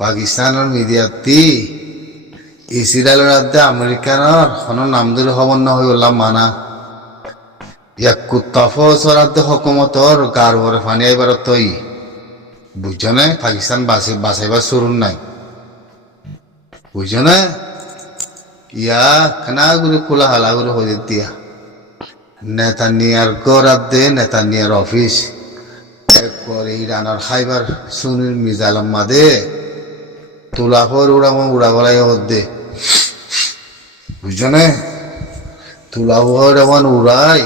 পাকিস্তানের মিডিয়াতি ইসরায়েলের মধ্যে আমেরিকানের কোনো নাম ধরে খবর না হয়ে বললাম মানা এক কুত্তাফরাদ্দে হকুমতর গার বরে ফানি আইবার তৈ বুঝছো না পাকিস্তান বাঁচাইবার শুরু নাই বুঝছো না ইয়া খানা গুলো খোলা হালা গুলো হয়ে দিয়া নেতানিয়ার গড়াদ্দে নেতানিয়ার অফিস একবারে ইরানের খাইবার সুনির মিজালাম মাদে তুলাফর উড়া গলাই দে বুঝছো না তুলাফর এমন উড়াই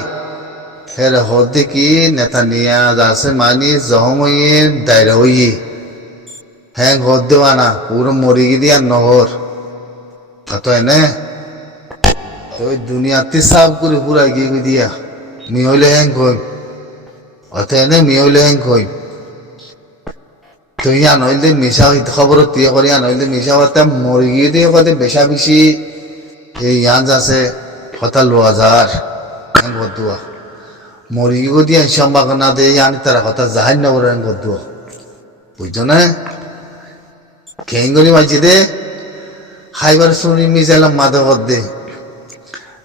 হের হদে কি নেতানিয়া যাচ্ছে মানি জহময়ের দায়রা হইয়ে হ্যাঁ ঘর দেওয়া না পুরো মরি গিয়ে আর নহর তো এনে ওই দুনিয়াতে সাফ করে পুরা গিয়ে দিয়া মি হইলে হ্যাং কই অত এনে মি হইলে হ্যাং কই তুই আনইলে মিশা খবর তুই করি আনইলে মিশা হতে মরি গিয়ে দিয়ে কতে বেশা বেশি এই ইয়ান আছে হতা 2000 হ্যাং ঘর দেওয়া মরি গিয়ে দিয়ে সম্ভাবনা দিয়ে আনি তারা কথা জাহান না করে হ্যাং ঘর দেওয়া বুঝছো না কেঙ্গরি মাঝি দে খাইবার শুনি মিজাইলাম মাদে হদ দে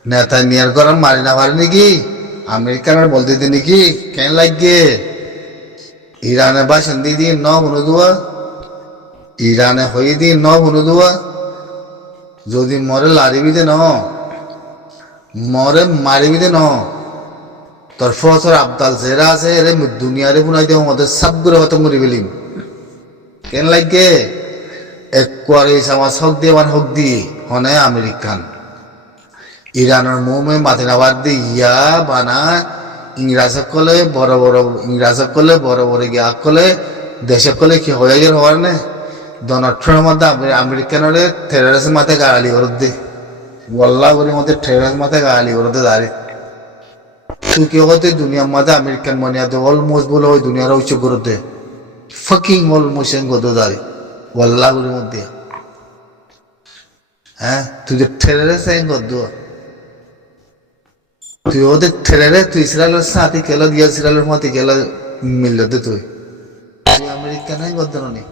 নেতা নিয়ার গরম মারি না পারে নাকি আমেরিকান বলতে দি নাকি কেন লাগে ইরানে বাসন দিয়ে দিন ন মনে দেওয়া ইরানে হয়ে দিন ন মনে দেওয়া যদি মরে লারিবি দে ন মরে মারিবি দে ন তোর ফসর আবদাল জেরা আছে এরে দুনিয়ারে বুনাই দেব মদের সব গুলো হতে মরি ফেলিম কেন লাগে একবারে আমার হক দিয়ে আমার হক দিয়ে হনে আমেরিকান ইরানের মোমে মাথিনাবাদ দিয়ে ইয়া বানা ইংরাজ কলে বড় বড় গিয়া কলে দেশে কলে কি হয়ে গেল হওয়ার নে ডোনাল্ড ট্রাম্পের মধ্যে আমেরিকানের টেররিস্ট মাথায় গাড়ি করে দে ওয়াল্লাহ বলে মধ্যে টেররিস্ট মাথায় গাড়ি করে দে দাঁড়িয়ে তুই কি হতে দুনিয়ার মাঝে আমেরিকান মনিয়া দে অলমোস্ট বলে ওই দুনিয়ার উচ্চ করে দে ফাকিং অলমোস্ট গদ দাঁড়িয়ে ওয়াল্লাহ বলে মধ্যে হ্যাঁ তুই যে টেররিস্ট গদ তুই ওদের ঠেলে তুই ইসরায়েলের সাথে কেলা দিয়া ইসরায়েলের মতে কেলা মিলল দে তুই আমেরিকান হ্যাঁ গদ্দ নি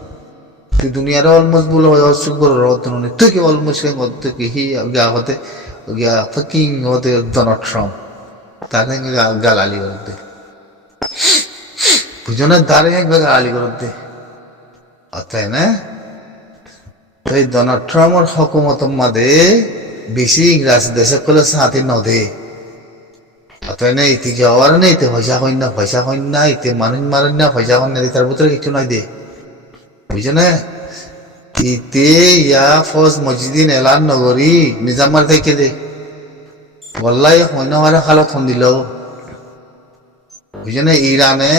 তুই দুনিয়ার অলমোস্ট বলে অসুখ করে গদ্দ নি তুই কি অলমোস্ট হ্যাঁ গদ্দ কি হি গা হতে গিয়া ফাকিং হতে ডোনাল্ড ট্রাম্প তাকে গালালি করে দে বুঝো না দাঁড়ে একবার গালালি করে দে তাই না তো এই ডোনাল্ড ট্রাম্পের হকুমত মাদে বেশি ইংরাজ দেশে কলে সাথে নদে অতএব না ইতি যাওয়ার নেই ইতে পয়সা হইন না ইতে মানুষ মারেন না পয়সা হইন না তার ভিতরে কিছু নাই দে বুঝছো না ইতে ইয়া ফজ মসজিদিন এলান নগরী নিজামার থেকে দে বললাই হইন হারে খালত হন দিল বুঝছো না ইরানে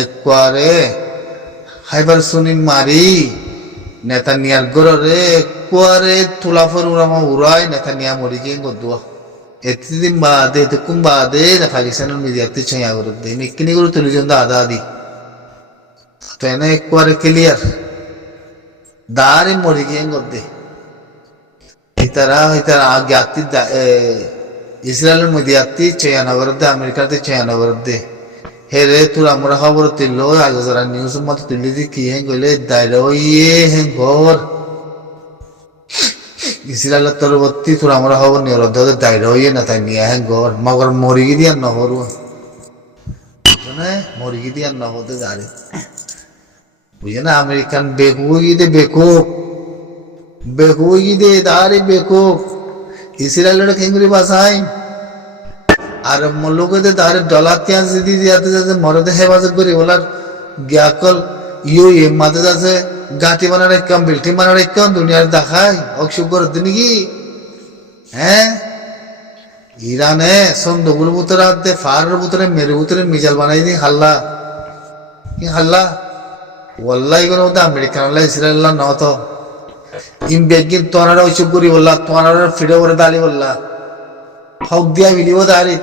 একবারে খাইবার সুনিন মারি নেতা নিয়ার গরে একবারে তুলাফর উড়াই নেতা নিয়া মরি গিয়ে গদুয়া এতদিন বাদে এতক্ষণ বাদে পাকিস্তানের মিডিয়াতে ছয়া করে দেয় নিকিনি করে তুলিজন দাদা দি তো এনে একবারে ক্লিয়ার দাঁড়ে মরে গিয়ে করতে ইতারা জ্ঞাতি ইসরায়েলের মিডিয়াতে ছয়া নগর দে আমেরিকাতে ছয়া নগর দে হে রে তোর আমরা খবর তুলল আজ যারা নিউজের মতো তুলি দি কি হ্যাঁ গেলে দায়রা ইয়ে হ্যাঁ ঘর ইসরায়েলের তরবর্তী তোর আমরা হব নিরদ্ধ দায়রা হইয়ে না তাই নিয়ে হ্যাঁ ঘর মগর মরিগি দিয়ে নহর মরিগি দিয়ে নহতে দাঁড়ে বুঝে না আমেরিকান বেকুই দে বেকুই দে দাঁড়ে বেকুব ইসরায়েলের খেঙ্গুরি বাসায় আর লোকে দাঁড়ে ডলার তিয়ান যদি দিয়াতে যাচ্ছে মরদে হেফাজত করি বলার গ্যাকল ইউ এম মাতে যাচ্ছে গাঁটি বানার একদম বিল্ডিং বানার একদম দুনিয়ার দেখায় অক্সুপ করে নাকি হ্যাঁ ইরানে সন্দগুলোর ভিতরে আনতে ফারের ভিতরে মেরুর ভিতরে মিজাইল বানাই দি হাল্লা কি হাল্লা ওয়াল্লাহ এগুলোর মধ্যে আমেরিকান ইসরায়েল নত ইন বেগিন তোনারা ওইসব করি বললা তোনারা ফিরে করে দাঁড়ি বললা হক দিয়া মিলিব দাঁড়ি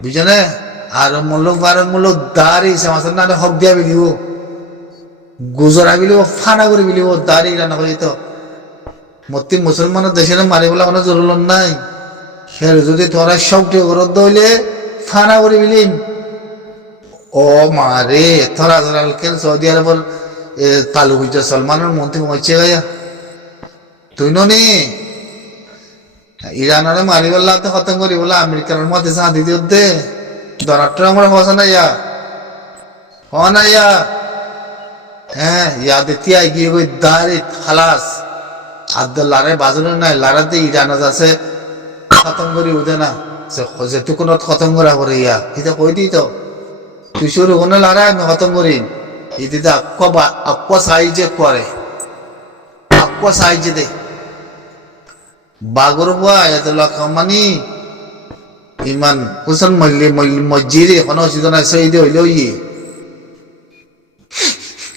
বুঝে না আর মূল্য দাঁড়ি সমাজের না হক দিয়া মিলিব গুজরা বিলিব ফানা করে বিলিব দাঁড়ি রান্না করি তো মতি মুসলমানের দেশে মারি বলা কোনো জরুর নাই সে যদি তোরা সবটি গরদ হইলে ফানা করে বিলিম ও মারে তোরা কেন সৌদি আরবের তালু হইছে সলমানের মন্ত্রী মরছে গাইয়া তুই নি ইরানের মারি বললা তো খতম করি বলে আমেরিকার মধ্যে সাঁদি দিয়ে দরাট্ট আমার হসা না ইয়া হ না ইয়া হ্যাঁ ইয়া দিতে গিয়ে ওই দাঁড়িয়ে খালাস আদ লারে বাজুন নাই লারাতে ইরানত আছে খতম করি উঠে না যেটুকুন খতম করা করে ইয়া এটা কই দিই তো তুই শুরু কোনো লারা আমি খতম করি ইদিতে আক্ক সাইজে করে আক্ক সাইজে দে বাগর বুয়া এতলা কামানি ইমান কুসন মসজিদে এখনো অসুবিধা নাই শহীদ হইলেও ইয়ে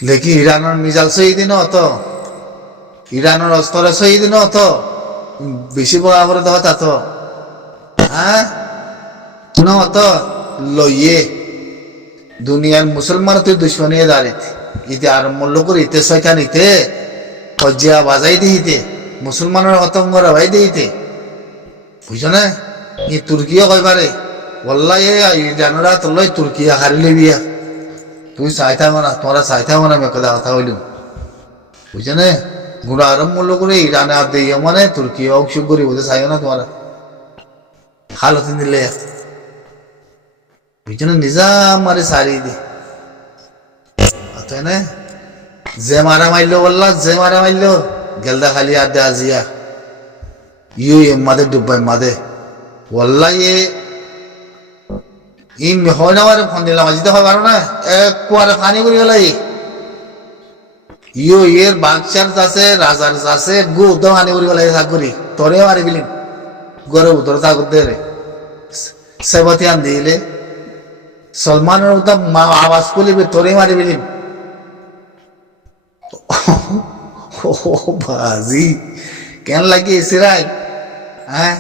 দেখি ইরানের মিজাইল শহীদ ন তো ইরানের অস্ত্রে শহীদ ন তো বেশি বড় করে দেওয়া তা তো হ্যাঁ ন তো লইয়ে দুনিয়ার মুসলমান তুই দুশ্মনী দাঁড়িয়ে ইতে আর মূল্য করে ইতে শয়তান ইতে কজিয়া বাজাই দিইতে মুসলমানের খতম করা ভাই দিইতে বুঝছো না ই তুর্কিও কইবারে ওল্লাই ইরানরা তোলাই তুর্কিয়া হারিলে বিয়া তুই চাই থাকো না তোমরা চাই থাকো না আমি কথা হইলুম বুঝছো না গুড়া আরম মূল্য করে ইরানে আর দিয়ে মানে তুর্কিয়া অংশ করি বুঝে চাইও না তোমরা হালতি দিলে বুঝছো না নিজাম মারে সারি দি তাই না যে মারা মারলো বললা যে মারা মারলো গেলদা খালি আর দে আজিয়া ইউ মাদে ডুবাই মাদে বললা হয় না মারে ফোন দিলাম আজিতে হয় পারো না এক কুয়ারে পানি করি গেল ইউ এর বাগচার আছে রাজার আছে গু উদ্যম হানি করি গেল চাকরি তোরে মারি বিলিম গরে উত্তর চাকর রে সেবতি আন দিলে সলমানের উদ্যম আওয়াজ করিবে তোরে মারি বিলিম বাজি কেন লাগে এসিরাই হ্যাঁ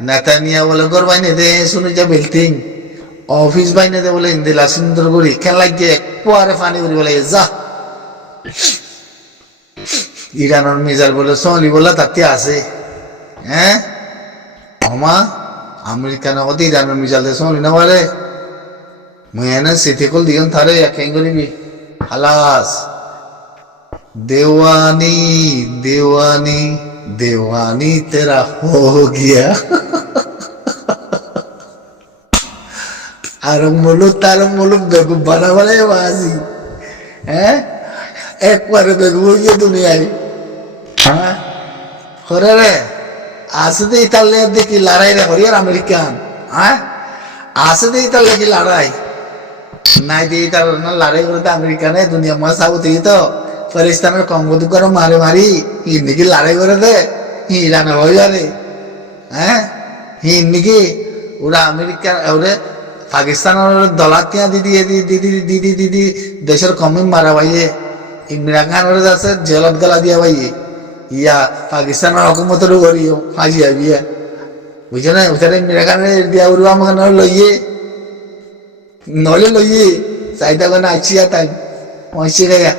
নেতানিয়া বলে গর বাইনে দে শুনে যা বিল্ডিং অফিস বাইনে দে বলে ইন্দিলা সুন্দর করি কেন লাগে কুয়ারে পানি করি বলে যা ইরানের মিজাইল বলে সলি বলে তাতে আছে হ্যাঁ আমা আমেরিকান কত ইরানের মিজাইল দে সলি না বলে মুই এনে সিটি কল দিন থারে কেন করিবি হালাস देवानी देवानी देवानी तेरा हो गया आरम मुलुक बेगू बना बना बाजी हैं एक बार बेगू ये दुनिया हाँ करे रे आसदे इताले देखी लड़ाई रे हरियर अमेरिकान हाँ आसदे इताले की लड़ाई नहीं दे इताले ना लड़ाई करते अमेरिकान है दुनिया में साबुत ही तो ফেরেশতানের কঙ্গদু করে মারে মারি ইন্দিকে লড়াই করে দে ইরানে হয়ে যাবে হ্যাঁ ইন্দিকে ওরা আমেরিকা ওরে পাকিস্তানের দলাতিয়া দিদি দিদি দিদি দিদি দেশের কমে মারা ভাইয়ে ইমরান খান ওরে আছে জেলত গলা দিয়া ভাইয়ে ইয়া পাকিস্তানের হকুমতের করিও ফাঁসি আবিয়া বুঝছো না ওখানে ইমরান খানের দিয়া উড়বা আমাকে লইয়ে নলে লইয়ে চাইটা করে আইছিয়া তাই মহিষে গায়া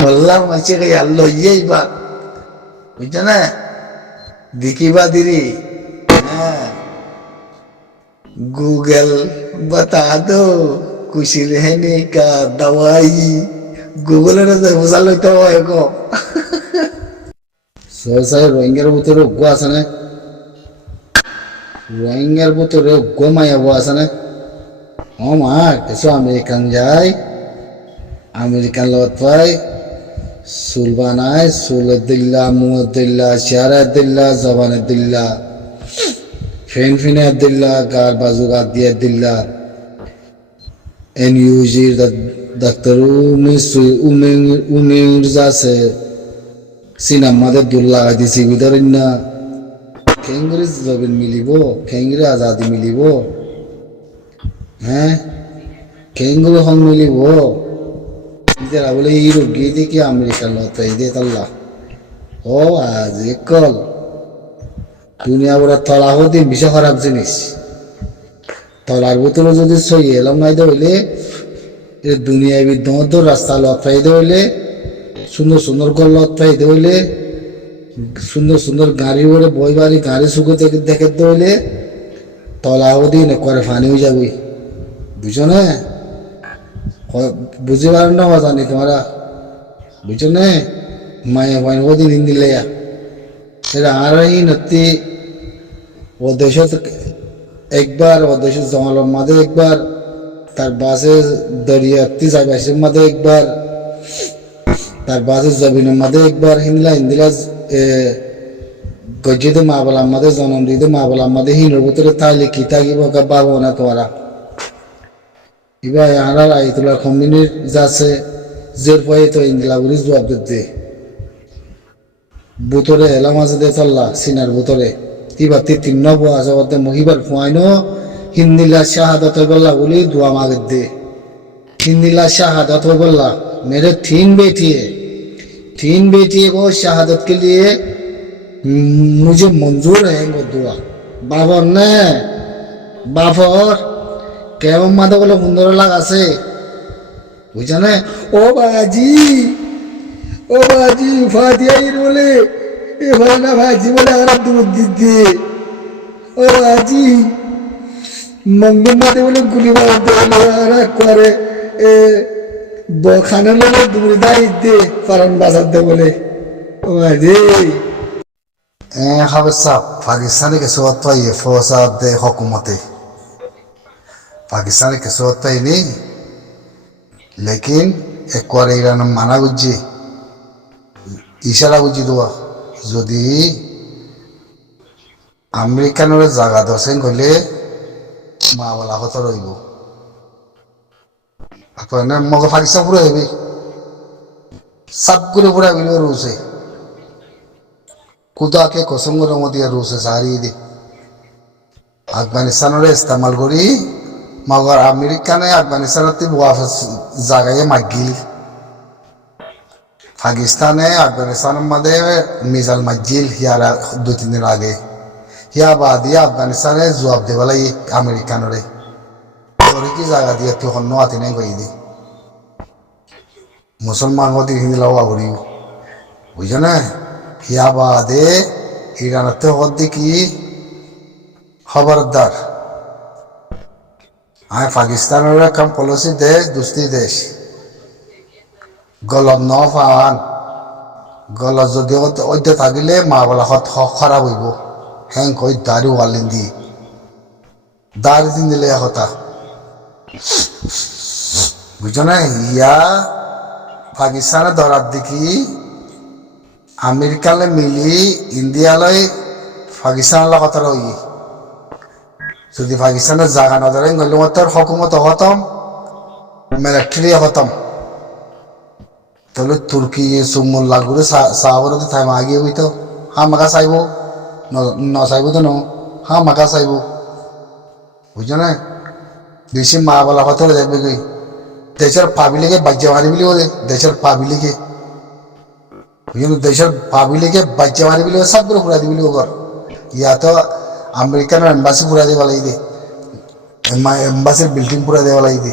বললাম আছে আল্লো ইয়েইবা বুঝছো না দিকিবা দিরি হ্যাঁ गूगल बता दो कुछ रहने का दवाई गूगल ने बुझा लইতে হয় গো সরসাই রোহিঙ্গার ভিতরে গো আছে না রোহিঙ্গার ভিতরে গো মায়া গো আছে না ও মা কিছু আমেরিকান যায় আমেরিকান লগত পাই সুলবানায় সুলদিল্লা মুদিল্লা শারাদিল্লা জবানদিল্লা ফেনফিনে আব্দুল্লাহ গার বাজুক আদিয়া দিল্লা এনইউজির ডাক্তার উমির যাচ্ছে সিনামাদের দুল্লা দিছি ভিতরে না কেঙ্গরি জবিন মিলিব কেঙ্গরি আজাদি মিলিব হ্যাঁ কেঙ্গরি হং মিলিব ইতারা বলে এই রোগী দেখি আমেরিকার লতাই দে তাল্লা ও আজ কল দুনিয়া বড় তলা হতে বিষয় খারাপ জিনিস তলার ভিতরে যদি সই এলাম নাই হইলে দুনিয়া বিদ্যমত রাস্তা লত পাইতে হইলে সুন্দর সুন্দর ঘর লত পাইতে হইলে সুন্দর সুন্দর গাড়ি বলে বই বাড়ি গাড়ি সুখে দেখতে হইলে তলা হতে করে ফানি হয়ে যাবি বুঝো না বুঝতে পারেন না জানি তোমরা বুঝছো নে মায়া বাইন ওদিন হিন্দি লেয়া এটা আর এই নত্তি ও দেশত একবার ও দেশের জঙ্গলের মাঝে একবার তার বাসে দরিয়াতি যাইবাসের মাঝে একবার তার বাসে জবিনের মাঝে একবার হিন্দিলা গজ্জিতে মা বলার মাঝে জনম দিতে মা বলার মাঝে হিনের ভিতরে তাইলে কি থাকিব পাবো না তোরা এবার আনার আইতুলা কম্বিনির যাচ্ছে জের পয়ে তো ইন্দিলা বুড়ি জবাব দিতে বুতরে হেলা মাঝে দে চললা সিনার বুতরে এবার তিন নব আছে মহিবার ফুয়াইনো হিন্দিলা শাহাদত হয়ে বললা বলি দোয়া মাগের দে हिंदीला शहादत हो बोला मेरे तीन बेटी को शहादत के लिए मुझे मंजूर है वो दुआ बाबर ने बाबर केवल माता बोले सुंदर लागाছে বুঝানে ও বাজি ফাদিয়াইর বলে এ ভানা ভাজি বলে আর দুধ দিতে ও বাজি मंगल माते बोले गुली मार करे खाने लोग दूर दाई दे फरन बाजार दे बोले हाफिज साहब पाकिस्तानी के सोत तो ये फौसाद दे हुकूमते पाकिस्तानी के सोत तो नहीं लेकिन एक बार ईरान माना गुज्जी इशारा गुज्जी दुआ যদি আমেরিকানৰ জায়গা দছেন গলে মা বলা কথা রইব আপনার মগে পাকিস্তান পুরো হইবে সব করে পুরা বিলো রুসে खुदा के कसम করে মদিয়া রুসে সারি দে আফগানিস্তানের ইস্তেমাল করি মগর আমেরিকানে আফগানিস্তানতে ওয়াফস জায়গায় মাগিল পাকিস্তানে আফগানিস্তানের মধ্যে মিসাইল মাগিল ইয়ারা 2-3 দিন আগে ইয়া বাদিয়া আফগানিস্তানে জবাব দেওয়ালাই আমেরিকানরে তোরে কি জায়গা দিয়ে তুই হন্য আতি নাই কই দি মুসলমান মতি হিন্দি লাওয়া করিও বুঝছো না ইয়া বাদে ইরানতে হদ্দি কি খবরদার আয় পাকিস্তানের কাম পলিসি দেশ দুস্তি দেশ গলত ন পান গলত যদি অধ্যে থাকিলে মা বলা খারাপ হইব হ্যাং কই দাড়ি ওয়ালিন দি দাড়ি দিন দিলে কথা বুঝছো না ইয়া পাকিস্তানে ধরার দেখি আমেরিকালে মিলি ইন্ডিয়ালৈ পাকিস্তানের কথা রই যদি পাকিস্তানের জায়গা না ধরেন গেলে তোর হকুমত হতম মিলিটারি হতম তাহলে তুর্কি সুমুল্লা ঘুরে সাহাবরতে থাই মাগিয়ে হইতো মাকা চাইব নচাইব তো মাকা চাইব বুঝছো না বেশি মা বলা কথা দেখবে কি দেশের পাবলিকে বাজ্যা মারি বলি ওদের দেশের পাবলিকে বুঝলো দেশের পাবলিকে বাজ্যা মারি বলি সব করে পুরা দিবলি ওগর ইয়া তো আমেরিকান এম্বাসি পুরা দেওয়া লাগি দে এম্বাসির বিল্ডিং পুরা দেওয়া লাগি দে